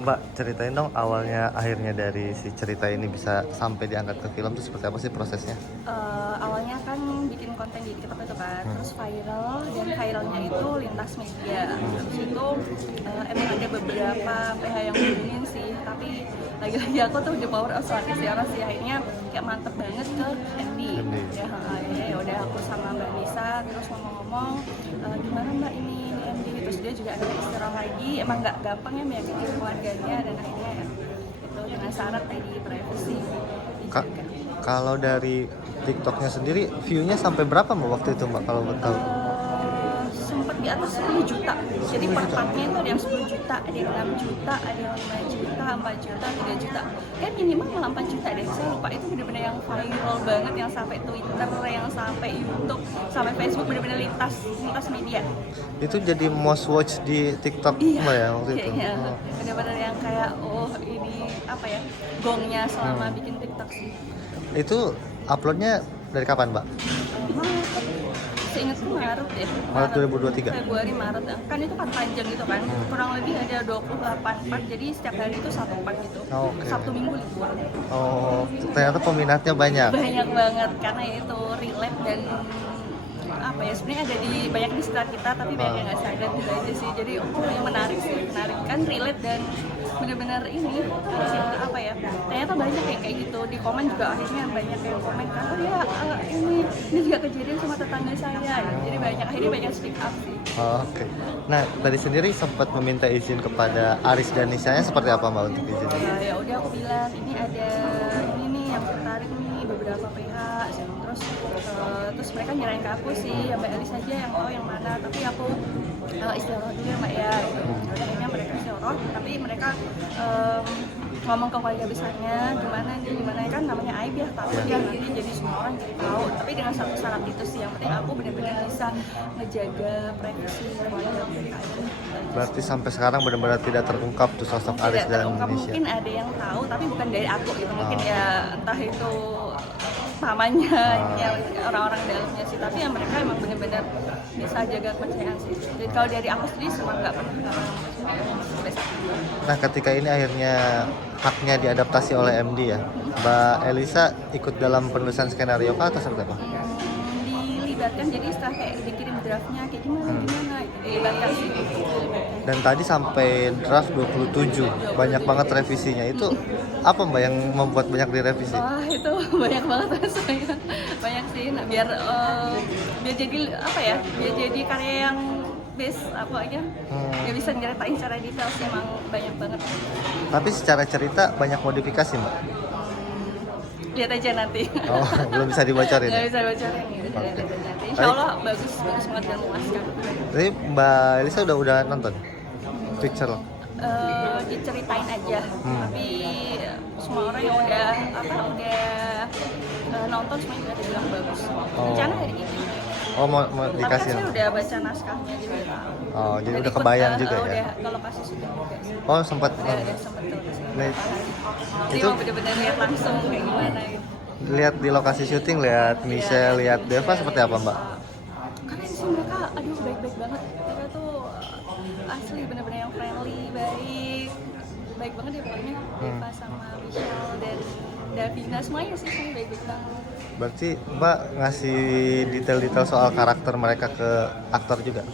Mbak, ceritain dong awalnya akhirnya dari si cerita ini bisa sampai diangkat ke film itu seperti apa sih prosesnya? Awalnya kan bikin konten di TikTok itu kan, terus viral dan viralnya itu lintas media. Terus itu emang ada beberapa PH yang hubungin sih, tapi lagi-lagi aku tuh the power of suara sih akhirnya kayak mantep banget ke Andy. Andy. Ya, akhirnya ya udah aku sama Mbak Nisa terus ngomong-ngomong gimana Mbak ini Andy, terus dia juga ada istirahat lagi, emang nggak gampang ya meyakinkan keluarganya dan akhirnya ya, itu dengan syarat tadi privacy Kak, dijaga. kalau dari TikToknya sendiri view-nya sampai berapa Mbak waktu itu Mbak kalau tahu? Sempat di atas 10 juta. Jadi 10 per juta? partnya itu ada yang 10 juta, ada yang 6 juta, ada yang 5 juta, 4 juta, 3 juta. Kan minimal malah 4 juta deh. Saya lupa itu benar-benar yang viral banget, yang sampai Twitter, yang sampai YouTube, sampai Facebook, benar-benar lintas media. Itu jadi most watch di TikTok Mbak ya waktu itu? Kayaknya Oh. benar-benar yang kayak ini apa ya, gongnya selama bikin TikTok sih. Itu uploadnya dari kapan Mbak? Maret, seingatku Maret ya. Maret 2023? Februari, Maret ya. Kan itu kan panjang gitu kan. Kurang lebih ada 28 part, jadi setiap hari itu satu part gitu. Oke. Sabtu Minggu libur. Oh, ternyata peminatnya banyak. Banyak banget karena ya itu relate dan apa ya, sebenarnya ada di banyak di sekitar kita tapi banyak yang nggak sadar gitu aja sih. Jadi yang menarik sih, menarik kan relate dan benar-benar ini apa ya, ternyata banyak yang kayak gitu. Di komen juga akhirnya banyak yang komen kan, oh ya ini juga kejadian sama tetangga saya ya. Jadi akhirnya banyak speak up sih. Oh, oke. Nah, tadi sendiri sempat meminta izin kepada Aris dan Nisanya seperti apa Mbak untuk izin? Ya udah aku bilang ini ada ini nih yang tertarik nih beberapa pihak, terus mereka nyerahin ke aku sih, ya Mbak Elis aja yang tahu yang mana, tapi aku istirahat dulu ya Mbak ya gitu. Udah akhirnya mereka istirahat, tapi mereka ngomong ke keluarga besarnya gimana kan, namanya aib ya, takut ya nanti jadi semua orang jadi tahu, tapi dengan satu syarat itu sih, yang penting aku benar-benar bisa ngejaga privasi keluarga mereka. Berarti sampai sekarang benar-benar tidak terungkap tuh sosok Aris Tidak dan terungkap, Nisha. mungkin ada yang tahu tapi bukan dari aku gitu, mungkin ya entah itu pamannya ya orang-orang dalamnya sih, tapi yang mereka emang benar-benar bisa jaga kepercayaan sih. Jadi kalau dari aku sendiri semua nggak pernah sampai saat ini. Nah, ketika ini akhirnya haknya diadaptasi oleh MD ya, Mbak Elisa ikut dalam penulisan skenario kah atau seperti apa? Dilibatkan, jadi setelah kayak dikirim draftnya kayak gimana dilibatkan sih. Dan tadi sampai draft 27, banyak banget revisinya. Itu apa Mbak yang membuat banyak direvisi? Wah itu banyak banget rasanya, banyak sih. Nah, biar jadi apa ya, biar jadi karya yang best apa aja, dia bisa nyeritain secara detail sih, emang banyak banget. Tapi secara cerita banyak modifikasi Mbak? Lihat aja nanti. Oh, belum bisa dibocorin Nggak ya? bisa bocorin gitu, lihat aja nanti. Insya Allah bagus banget dan memuaskan. Jadi Mbak Elisa udah nonton picture? Diceritain aja, tapi semua orang yang udah nonton semuanya udah bilang bagus. Rencana hari ini. Oh, mau Tapi kan dikasih? saya udah baca naskahnya jadi udah tahu. Oh, jadi Dan udah ikut, kebayang juga ya? Udah ke lokasi syuting juga sih. Oh, sempat. Udah sempet ke lokasi Nah, beberapa hari. Jadi itu- mau bener-bener lihat langsung kayak gimana gitu. Lihat di lokasi syuting, lihat Michelle, lihat Deva seperti apa Mbak? Keren sih mereka, aduh baik-baik banget. Mereka tuh asli bener-bener yang friendly, baik banget ya pokoknya. Deva sama Michelle dan Davina semuanya sih baik-baik banget. Berarti Mbak ngasih detail-detail soal karakter mereka ke aktor juga?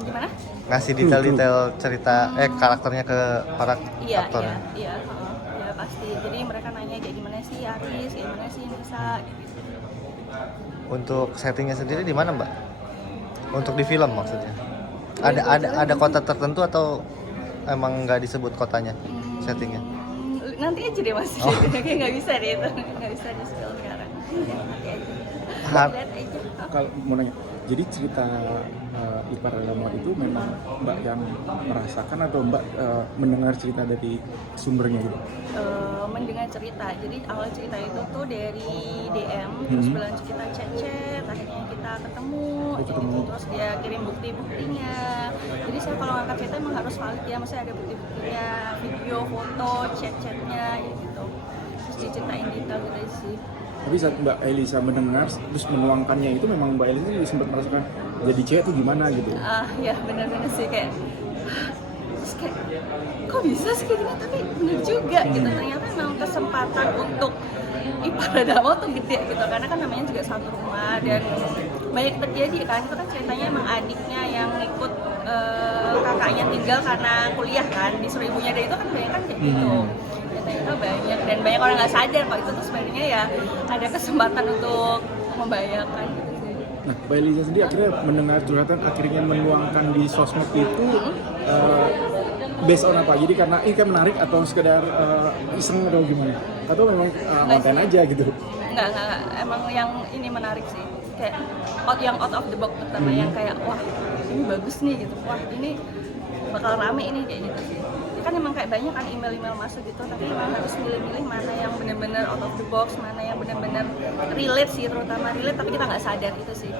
Gimana? Ngasih detail-detail cerita, karakternya ke para Iya, aktornya? iya, ya pasti. Jadi mereka nanya kayak gimana sih Aris, kayak gimana sih Nisa, gitu. Untuk settingnya sendiri di mana Mbak? Untuk di film maksudnya? Ada kota tertentu atau emang nggak disebut kotanya, settingnya? Nanti aja deh mas, kayak nggak bisa deh itu, nggak bisa di spill sekarang. Nanti aja. Lihat aja. Kalau mau nanya, jadi cerita Ipar Lemot itu memang Mbak yang merasakan atau Mbak mendengar cerita dari sumbernya gitu? Mendengar cerita, jadi awal cerita itu tuh dari DM, terus berlanjut kita chat, akhirnya kita ketemu, gitu. Terus dia kirim bukti-buktinya. Jadi saya kalau ngangkat cerita emang harus valid ya, maksudnya ada bukti-buktinya, video, foto, chat-chatnya, gitu. Terus diceritain detail gitu aja sih. Tapi saat Mbak Elisa mendengar terus menuangkannya itu memang Mbak Elisa sempat merasakan jadi cewek tuh gimana gitu? Ya benar-benar sih kayak terus kayak kok bisa sih kayak gini, tapi bener juga gitu, ternyata memang kesempatan untuk ipar ada mau tuh gede gitu, karena kan namanya juga satu rumah dan banyak terjadi kan. Itu kan ceritanya emang adiknya yang ikut kakaknya tinggal karena kuliah kan, disuruh ibunya, dari itu kan banyak kan kayak gitu. Ternyata banyak, dan banyak orang nggak sadar kalau itu tuh sebenarnya ya ada kesempatan untuk membahayakan gitu sih. Nah, Mbak Eliza sendiri akhirnya mendengar curhatan, akhirnya menuangkan di sosmed itu based on apa? Jadi karena ini kan menarik atau sekedar iseng atau gimana? Atau memang konten aja gitu? Enggak, emang yang ini menarik sih, kayak yang out of the box pertama, yang kayak wah ini bagus nih gitu, wah ini bakal rame ini kayak gitu sih. Kan emang kayak banyak kan email-email masuk gitu, tapi emang harus milih-milih mana yang benar-benar out of the box, mana yang benar-benar relate sih, terutama relate tapi kita nggak sadar itu sih.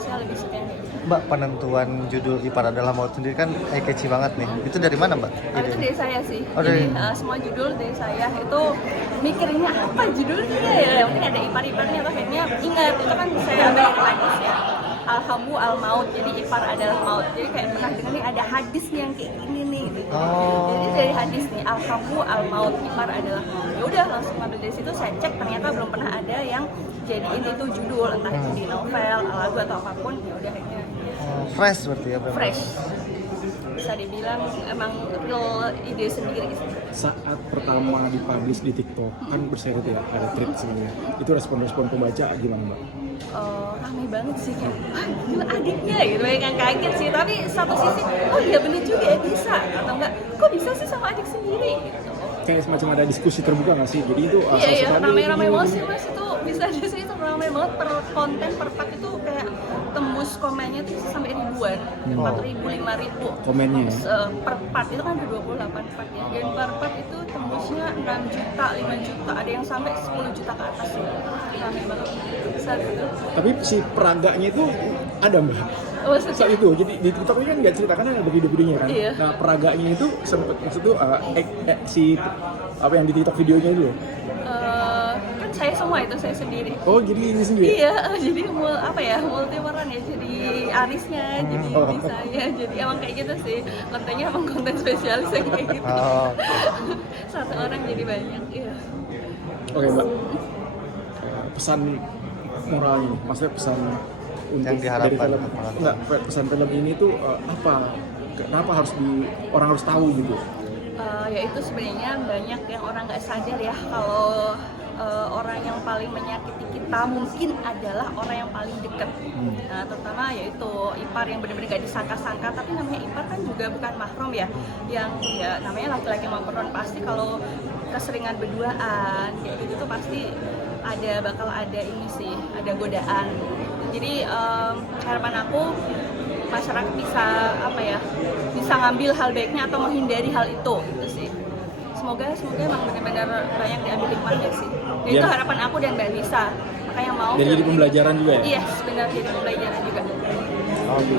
Saya lebih suka yang kayak gitu. Mbak, penentuan judul Ipar Adalah Maut sendiri kan catchy banget nih. Itu dari mana, Mbak? Oh, itu dari saya sih. Oh, dari- Jadi semua judul dari saya itu mikirnya apa judulnya ya, mungkin ada ipar-iparnya, atau akhirnya ingat itu kan saya ambil hadis ya. Alhamu al maut, jadi ipar adalah maut. Jadi kayak pernah dengar nih ada hadis nih yang kayak gini nih gitu. Oh. Jadi dari hadis nih alhamu al maut, ipar adalah maut. Ya udah langsung ambil dari situ, saya cek ternyata belum pernah ada yang jadiin itu judul, entah itu di novel, lagu atau apapun. Ya udah akhirnya Fresh berarti ya, Mbak? fresh. Bisa dibilang emang real ide sendiri gitu. Saat pertama dipublish di TikTok kan berseret ya, ada tweet sebenarnya. Itu respon-respon pembaca gimana, Mbak? Rame banget sih, kayak wah gila adiknya gitu, banyak yang kaget sih, tapi satu sisi oh iya bener juga ya bisa, atau enggak kok bisa sih sama adik sendiri gitu. Kayak semacam ada diskusi terbuka nggak sih? Jadi itu Iya sosok ramai-ramai ini, banget sih mas, itu bisa aja sih, itu ramai banget, per konten per part itu kayak tembus komennya tuh bisa sampai ribuan, 4.000, 5.000 komennya ya. per part itu kan ada 28 part ya, dan per part itu tembusnya 6 juta, 5 juta, ada yang sampai 10 juta ke atas sih, ramai banget, besar gitu. Tapi si peraganya itu ada, Mbak. Maksudnya Saat itu, jadi di TikTok ini kan nggak ceritakan ada video-videonya kan. Iya. Nah, peraganya itu sempet maksud tuh si apa yang di TikTok videonya itu loh. kan saya semua itu saya sendiri. Oh, jadi ini sendiri. Iya, jadi apa ya, multi peran ya, jadi Arisnya, jadi saya, jadi emang kayak gitu sih, kontennya emang konten spesialis yang kayak gitu. Oh. Satu orang jadi banyak, iya. Oke, Mbak. Pesan moralnya, maksudnya pesan untuk Yang diharapkan dari film, untuk penonton. enggak, pesan film ini tuh apa? Kenapa harus orang harus tahu gitu? Ya itu sebenarnya banyak yang orang nggak sadar ya, kalau orang yang paling menyakiti kita mungkin adalah orang yang paling dekat. Nah, terutama yaitu ipar yang benar-benar gak disangka-sangka, tapi namanya ipar kan juga bukan mahram ya, yang ya namanya laki-laki maupun perempuan, pasti kalau keseringan berduaan kayak gitu tuh pasti bakal ada ini sih, ada godaan. Jadi harapan aku masyarakat bisa bisa ngambil hal baiknya atau menghindari hal itu gitu sih. Semoga emang benar-benar banyak diambil hikmahnya sih. Dan itu harapan aku dan Mbak Nisa. Makanya mau Dan jadi pembelajaran juga ya? Iya, sebenarnya jadi pembelajaran juga. Oke.